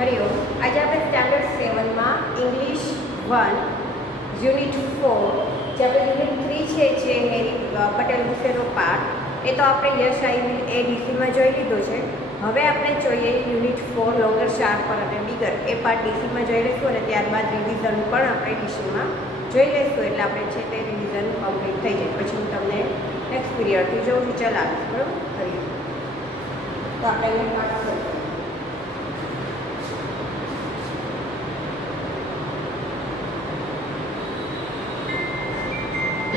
હરિઓમ. આજે આપણે standard 7માં English 1 unit 4 જે આપણે યુનિટ 3 છે જે હેરી પટેલ વિશેનો પાઠ એ તો આપણે યશ આઈ વિલ એ ડીસીમાં જોઈ લીધો છે. હવે આપણે જોઈએ યુનિટ 4 લોંગર શાર્પર અને બિગર એ પાર્ટ ડીસીમાં જોઈ લઈશું અને ત્યારબાદ રિવિઝન પણ આપણે ડીસીમાં જોઈ લઈશું એટલે આપણે છે તે રિવિઝન કમ્પ્લીટ થઈ જાય. પછી હું તમને નેક્સ્ટ પીરિયડથી જોઉં છું ચલાવીશ. બરાબર? હરિઓમ. તો આપણે પાઠ કરીએ.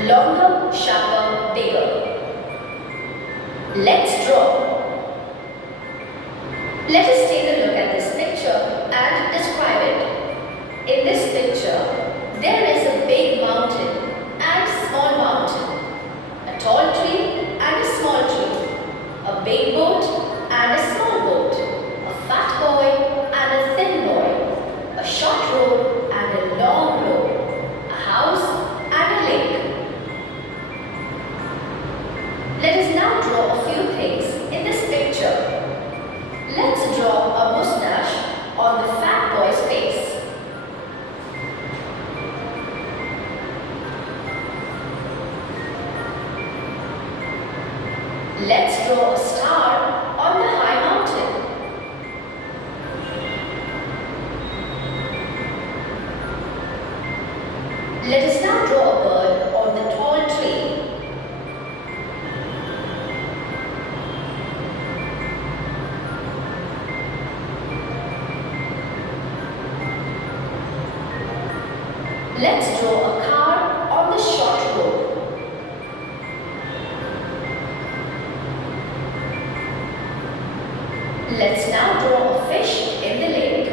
Longer, sharper, bigger. Let's draw. Let us take a look at this picture and describe it. In this picture, there is a big mountain and small mountain, a tall tree and a small tree, a big boat and a small boat, a fat boy and a thin boy, a short road and a long road, a house and a lake. Let us now draw a few things in this picture. Let's draw a mustache on the fat boy's face. Let's draw a star on the high mountain. Let us now draw a bird on the tall tree. Let's draw a car on the short road. Let's now draw a fish in the lake.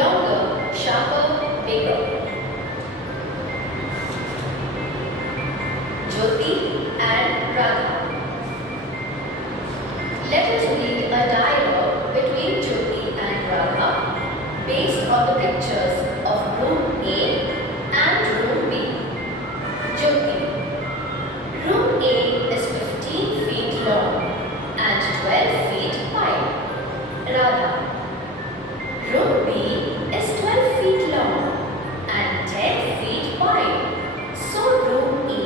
Longer, sharper, bigger. Jyoti and Radha. Let us read a dialogue between Jyoti and Radha based on the pictures of room A and room B. Jyoti. Room A is 15 feet long and 12 feet wide. Radha. Room B is 12 feet long and 10 feet wide. So room A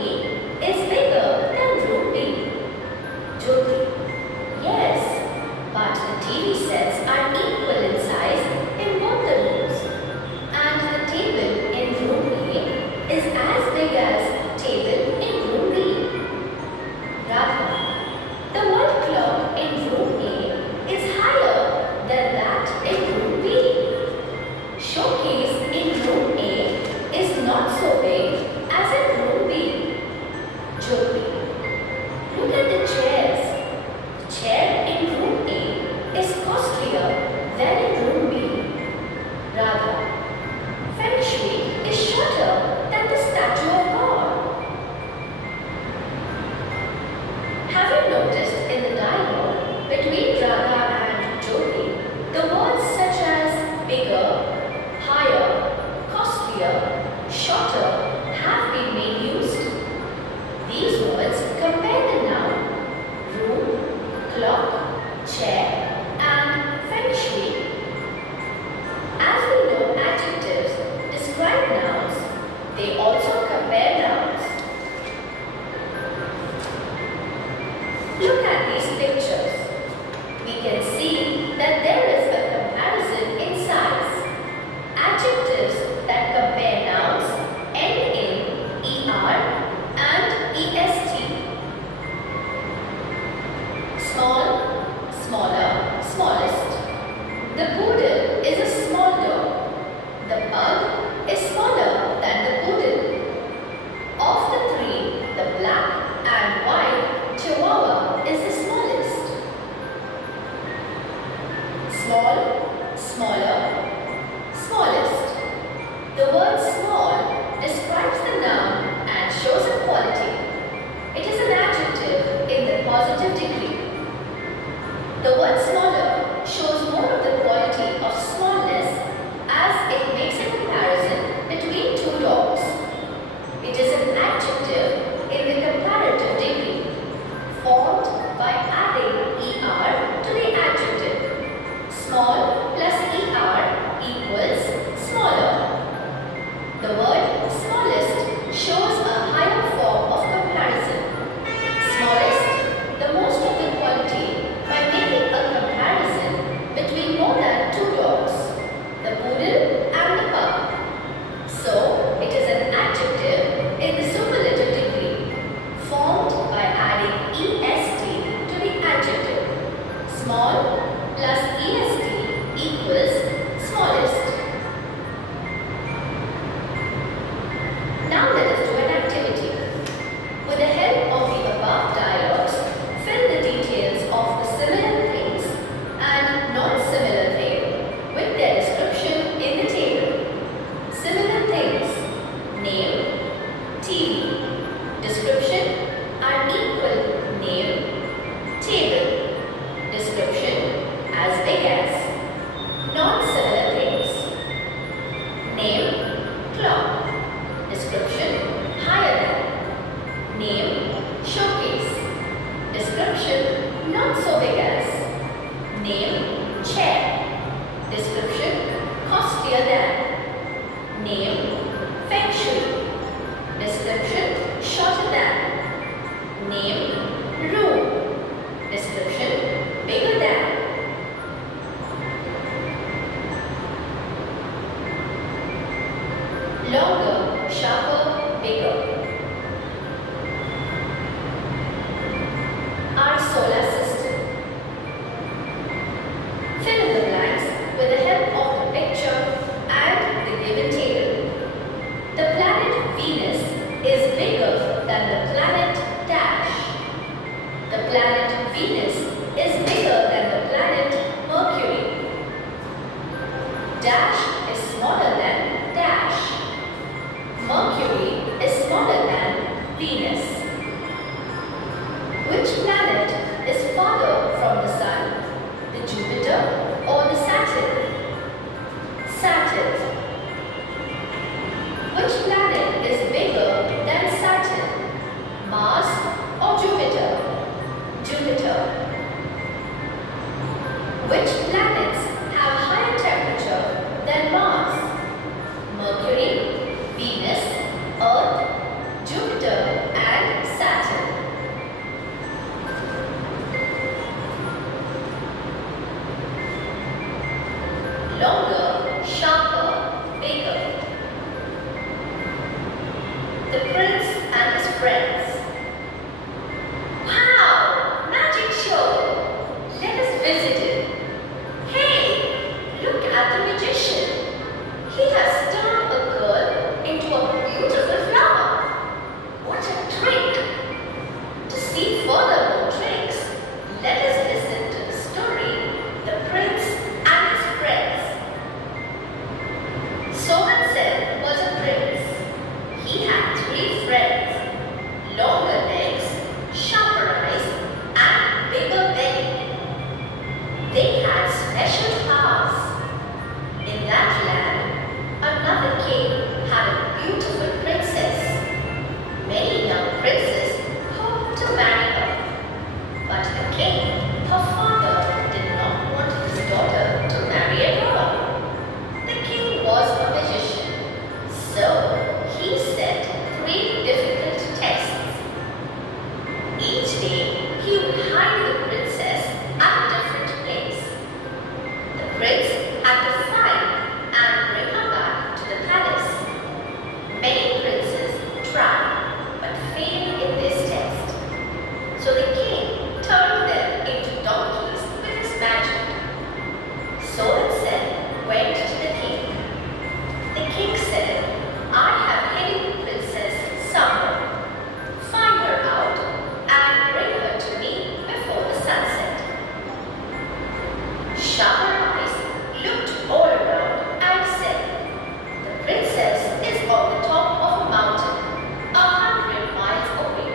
is bigger than room B. Jyoti. Yes, but the TV sets are equal in size in both the rooms. And the table in room A is as big as table in room B. Radha. The wall clock in room A is higher than that in room B. Showcase in room A is not so big as in room B. Jyoti. Look at the chairs. The chair in room A is costlier than in room B. Radha. Feng Shui is shorter than the statue of God. Have you noticed in the dialogue between Radha and Jyoti, the words such as bigger, higher, costlier, shorter have been made use? These words compare the noun room, clock, chair, and feng shui. As we know adjectives describe nouns, they also compare nouns. Look at these pictures. We can see that there is a comparison in size. Adjectives that compare nouns end in er and est. Small, smaller, smallest. The poodle is a small dog. The pug is smaller than the poodle. Of the three, the black and white chihuahua is the smallest. Small, smaller, smallest. The word small describes the noun and shows a quality. It is an adjective in the positive degree. The word smaller shows more of the quality of smallness as it makes a comparison between two dogs. It is an adjective longer, sharper, bigger. Our solar system. Fill in the blanks with the help of the picture and the given table. The planet Venus is bigger than the planet Dash. The planet Venus is bigger than the planet Mercury. Dash is smaller than Dash. Mercury is smaller than Venus. Which planet is farther from the Sun, the Jupiter or the Saturn? Saturn. Which planet is bigger than Saturn, Mars or Jupiter? Jupiter. Which planets have higher temperature than Mars? Mercury, Venus, Earth, Jupiter and Saturn. Longer, sharper, bigger. The prince and his friends. Wow! Magic show! Let us visit it. Hey! Look at the magician. He has turned a girl into a beautiful flower. What a trick! To see further more tricks, let us listen to the story, The Prince and His Friends. So and said was a prince. He had 3 friends, longer legs, sharper eyes, and bigger belly. They had special powers. In that land, another king had a beautiful princess. Many young princes hoped to marry her, but the king, her father, did not want his daughter to marry at all. The king was a magician, so he set 3 difficult tests. Each day, he would hide the princess at a different place. The prince had to find and bring her back to the palace. Many princes tried, but failed in this test. So the king turned them into donkeys with his magic. So it said went to the king. The king said, I have hidden the princess somewhere. Find her out and bring her to me before the sunset. Sharper eyes looked all around and said, the princess is on the top of a mountain, 100 miles away.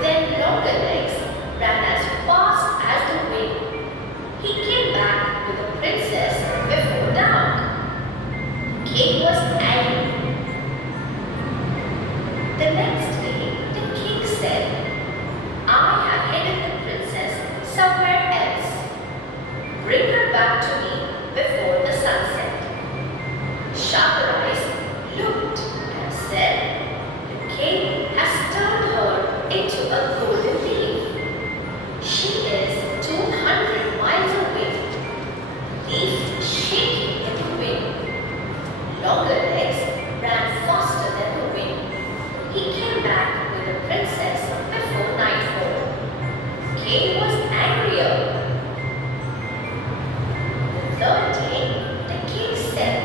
Then Longer Legs ran as fast as the wind. He came back with the princess before dark. King was angry. The next day, the king said, I have hidden the princess somewhere else. Bring her back to me before the sunset. Sharper Eyes looked and said, the king has turned her into a golden leaf. She is 200 miles away. The leaf is shaking in the wind. Longer Legs ran faster than the wind. He came back with the princess before nightfall. King was angrier. The third day, the king said,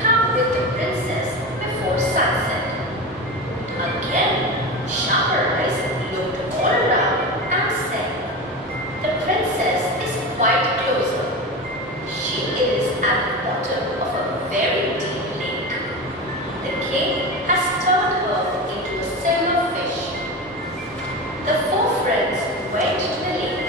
come with the princess before sunset. Again, Sharper Eyes looked all around and said, the princess is quite closer. She is at the bottom of a very deep lake. The king has turned her into a silver fish. The 4 friends went to the lake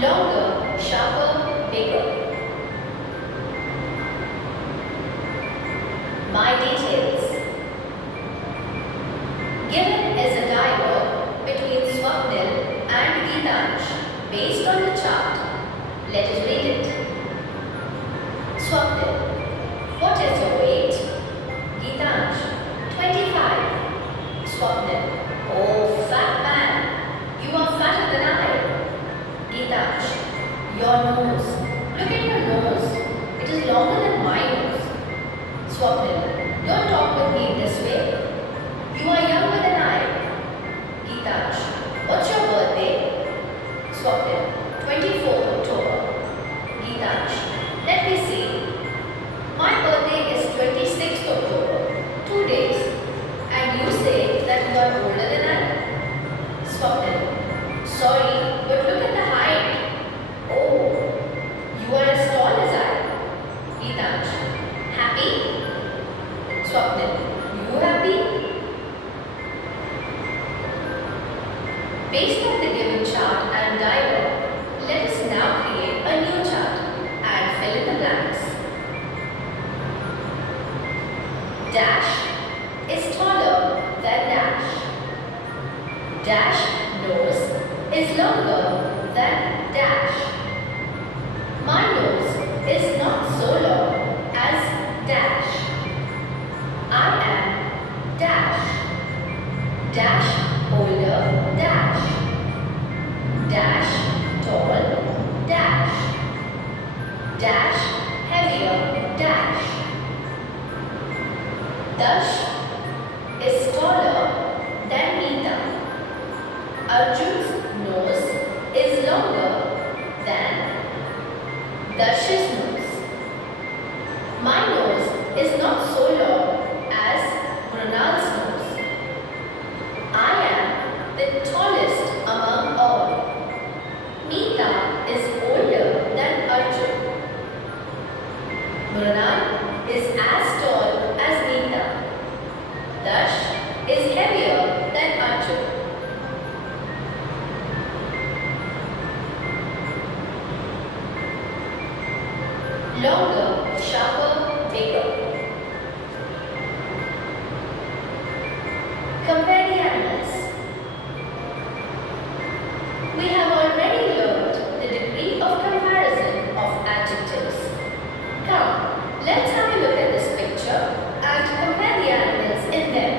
longer, sharper, bigger. My details. Given is a dialogue between Swapnil and Geetansh based on the chart. Let us read it. Swapnil, what is your weight? Geetansh, 25. Swapnil, oh fat man, you are fatter than I. Geetansh, your nose. Look at your nose. It is longer than my nose. Swapnil, don't talk with me this way. You are younger than I. Geetansh, what's your birthday? Swapnil, 24 October. Geetansh, let me see. My birthday is 26th October. 2 days. And you say that you are older than I? Swapnil, sorry, but look at the height. Oh, you are as tall as I. Geetansh, happy? Swapnil, you happy? Based on the given chart and diagram, let us now create a new chart and fill in the blanks. Dash is taller than dash. Dash nose is longer than dash. My nose is not so long as dash. I am dash. Dash older dash. Dash tall dash. Dash heavier dash. Dash is taller than Meeta. Arjun's nose is longer than Darsh's nose. My nose is not so long as Mrunal's nose. I am the tallest among all. Meeta is older than Arjun. Mrunal is as tall as Meeta. Darsh is heavier than Arjun. Longer, sharper, bigger. Compare the animals. We have already learned the degree of comparison of adjectives. Come, let's have a look at this picture and compare the animals in them.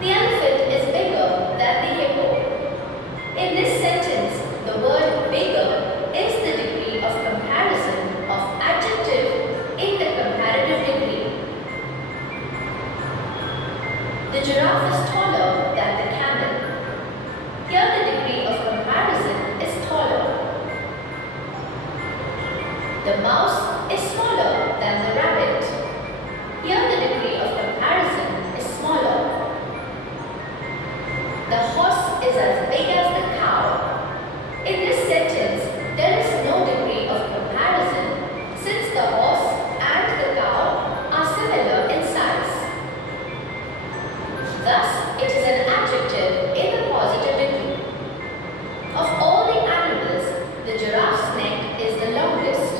The elephant is bigger than the hippo. In this sentence, the word bigger is the degree of comparison of adjective in the comparative degree. The giraffe is taller than the camel. Here the degree of comparison is taller. The mouse is smaller than the rabbit. Here the degree of comparison is smaller. The horse is as big as the cow. In this sentence, there is no degree of comparison since the horse and the cow are similar in size. Thus, it is an adjective in the positive degree. Of all the animals, the giraffe's neck is the longest.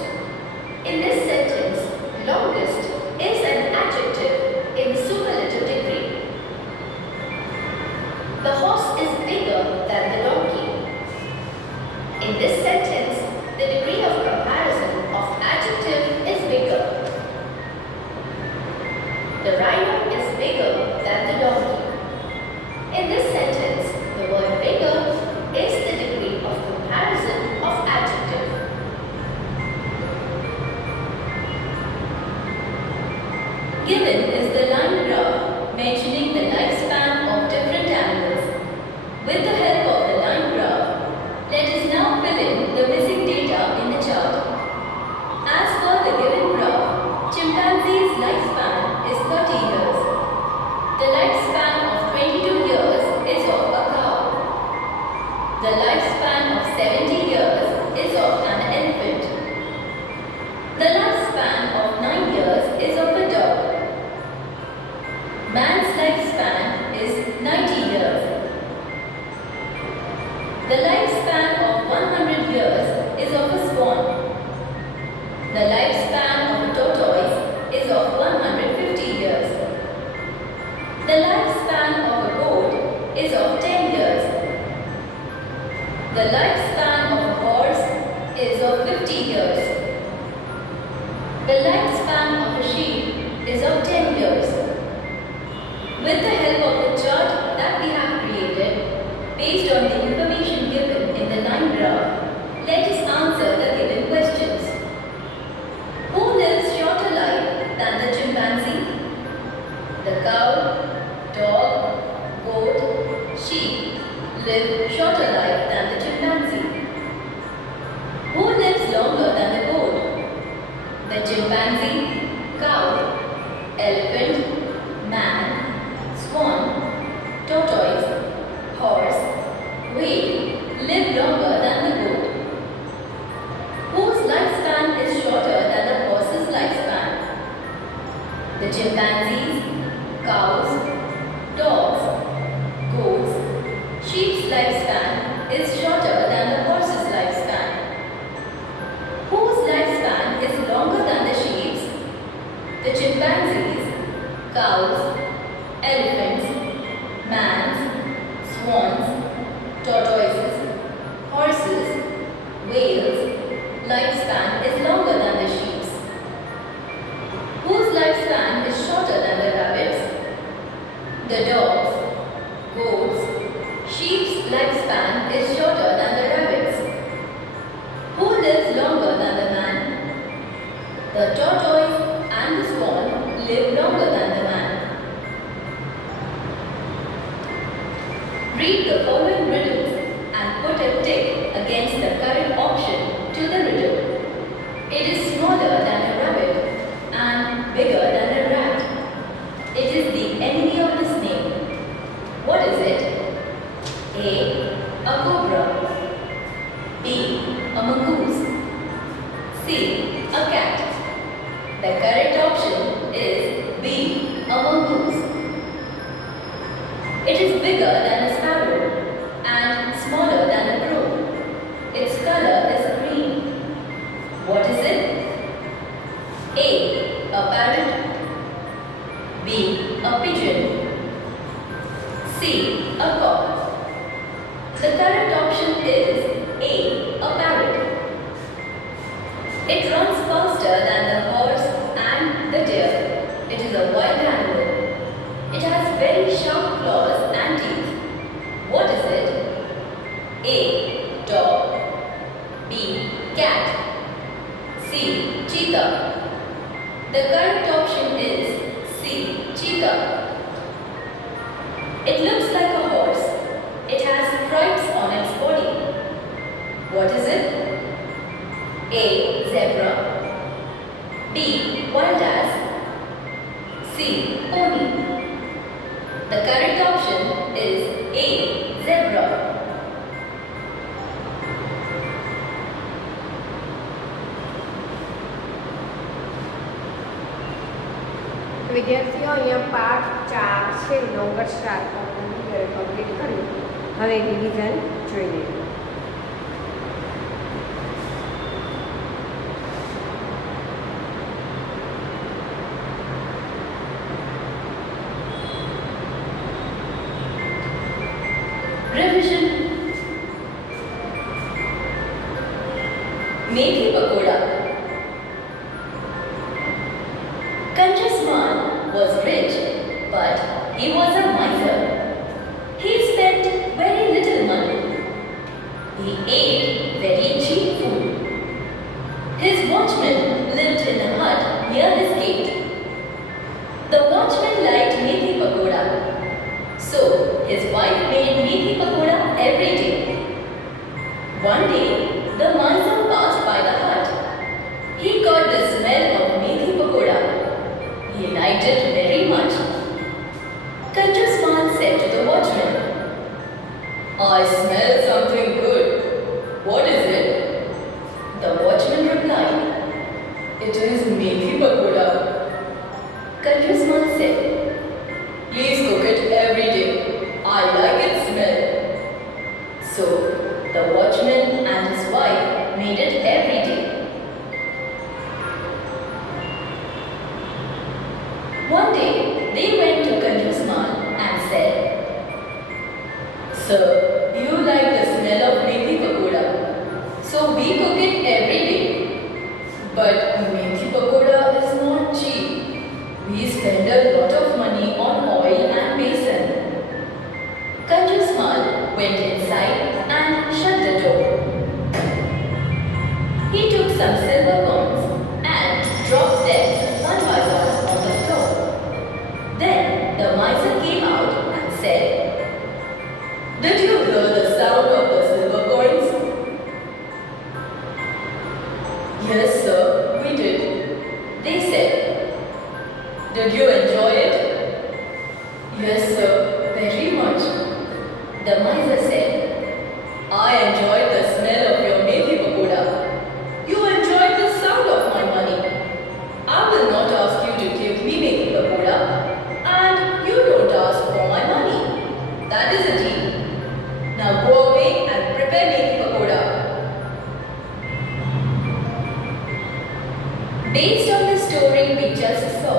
In this sentence, longest is an adjective in the superlative degree. The horse is bigger than the donkey. In this sentence, the degree of comparison of adjective is bigger. The rhino is bigger than the donkey. In this sentence, the word bigger is the degree of comparison of adjective. Given is the line graph mentioning the lifespan of different animals. With the help of the line graph, let us now fill in The lifespan of a horse is of 50 years. The lifespan of a sheep is of 10 years. With the help of the chart that we have created, based on the information given in the line graph, let us answer the given questions. Who lives shorter life than the chimpanzee? The cow, dog, goat, sheep live shorter life than the chimpanzee. Who lives longer than the goat? The chimpanzee, cow, elephant, man, swan, tortoise, horse, whale live longer than the goat. Whose lifespan is shorter than the horse's lifespan? The chimpanzees, cows, dogs, goats, sheep's lifespan is shorter than the horse's lifespan. Whose lifespan is longer than the sheep's? The chimpanzees, cows, elephants, mans, swans, tortoises, horses, whales lifespan is longer than the sheep's. Whose lifespan is shorter than the rabbit's? The dogs, goats, sheep's lifespan is shorter than the rabbit's. Who lives longer than the man? The tortoise and the swan live longer than the man. Read the following riddles and put a tick against the correct option to the riddle. It is smaller than a rabbit and bigger than a rat. It is the enemy of the snake. What is it? A cobra. B. A mongoose. C. A cat. The correct option is B. A mongoose. It is bigger than a sparrow and smaller than a crow. Its color is green. What is it? A. A parrot. B. A pigeon. C. A cock. The correct option is A. A parrot. It runs faster than the horse and the deer. It is a wild animal. It has very sharp claws and teeth. What is it? A. Dog. B. Cat. C. Cheetah. The correct option is C. Cheetah. It looks like a horse. It has stripes on its body. What is it? A. Zebra. B. Wild ass. C. Pony. The correct option is A. Zebra. વિદ્યાર્થીઓ અહીંયા પાઠ 4 છે number 7 complete કર્યું. હવે revision જોઈએ. Revision. Methi pakoda. Kanjus man was rich, but he was a miser. He spent very little money. He ate very cheap food. His watchman lived in a hut near his gate. The watchman liked methi pakoda, so his wife made methi pakoda every day. One day, the miser passed by the hut. He got the smell of methi pakoda. He liked it very much. Kanjus man said to the watchman, "I smell something good. What is it?" The watchman replied, "It is methi pakoda." Kanjus man said, "Please cook it every day. I like its smell." So, the watchman and his wife made it every day. One day, they went to Kanjus man and said, "Sir, do you like the smell of methi pakoda?" we cook it every day. But methi pakoda is not cheap. We spend a lot of money on oil and besan. Kanjusmal went inside and shut the door. He took some silver coins and dropped them one by one on the floor. Then the miser came out and said, "Did you hear the sound of the silver coins?" "Yes, sir, we did," they said. "Did you enjoy it?" "Yes, sir, very much." The miser said, "I enjoyed the smell of your methi pakoda. You enjoyed the sound of my money. I will not ask you to give me methi pakoda, and you don't ask for my money. That is a deal. Now go away and prepare methi pakoda." Based on the story we just saw,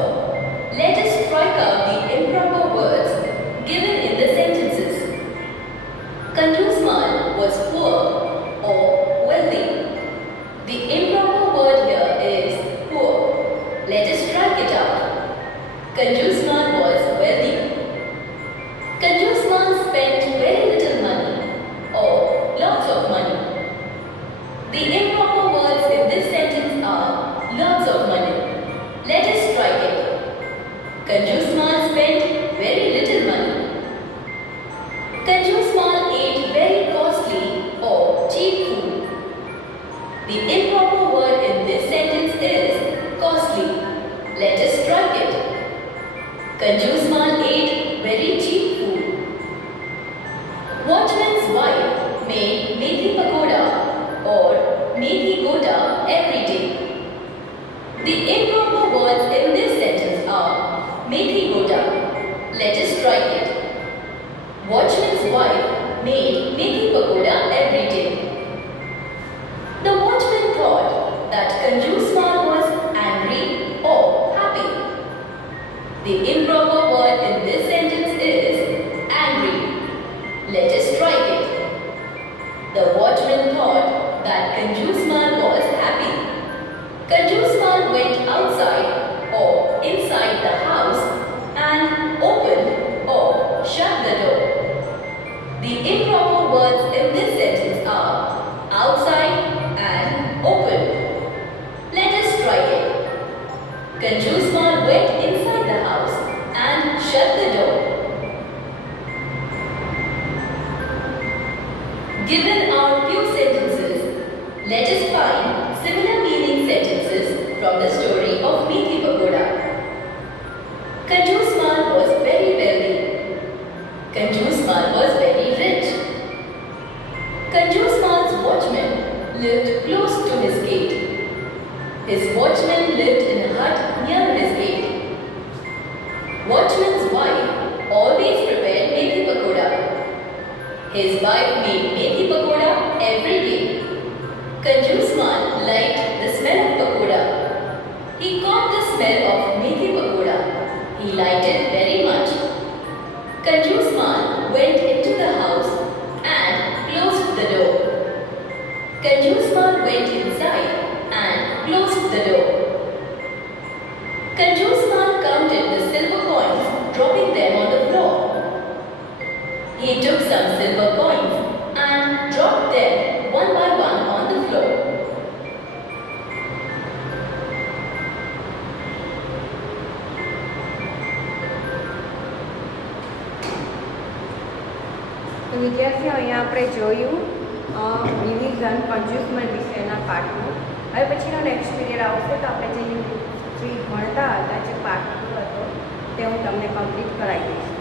let us strike out the improper words given in the sentences. Kanjusmal was poor or wealthy. The improper word here is poor. Let us strike it out. Kanjusmal was wealthy. Kanjusmal spent very little money or lots of money. The improper words in this sentence are lots of money. Let us strike it. Kanjusmal spent very little money. Kanjusmal ate very costly or cheap food. The improper word in this sentence is costly. Let us strike it. Kanjusmal ate very cheap food. Watchman's wife made methi pakoda or methi goda every day. The improper words in this sentence are methi goda. Let us strike it. Watchman's wife made methi pakoda every day. The watchman thought that Kanjusmal was angry or happy. The improper word in this sentence is angry. Let us strike it. The watchman thought that Kanjusmal was happy. Kanjusmal went outside or inside the house and opened or shut the door. The improper words in this sentence are outside and open. Let us strike it. Kanjusmal went inside the house and shut the door. Given our few sentences, let us find similar meaning sentences from the story of methi pakoda. Kanjusmal was very wealthy. Kanjusmal was very rich. Kanjusmal's watchman lived close to his gate. His watchman lived in a hut near his gate. Watchman's wife always prepared methi pakoda. His wife made methi pakoda every day. Kanjusmal liked the smell of pakoda. He caught the smell of methi pakoda. He liked it very much. Kanjusmal went into the house and closed the door. Kanjusmal went inside and closed the door. Kanjusmal counted the silver coins, dropping them on the floor. He took some silver coins and dropped them one by one on the floor. તો વિદ્યાર્થીઓ અહીંયા આપણે જોયું revision કંજ્યુસમેન્ટ વિષયના પાઠનું. હવે પછીનો next period આવશે તો આપણે જે યુનિટ 3 ભણતા હતા, જે પાઠ 2 હતો તે હું તમને કમ્પ્લીટ કરાવી દઈશ.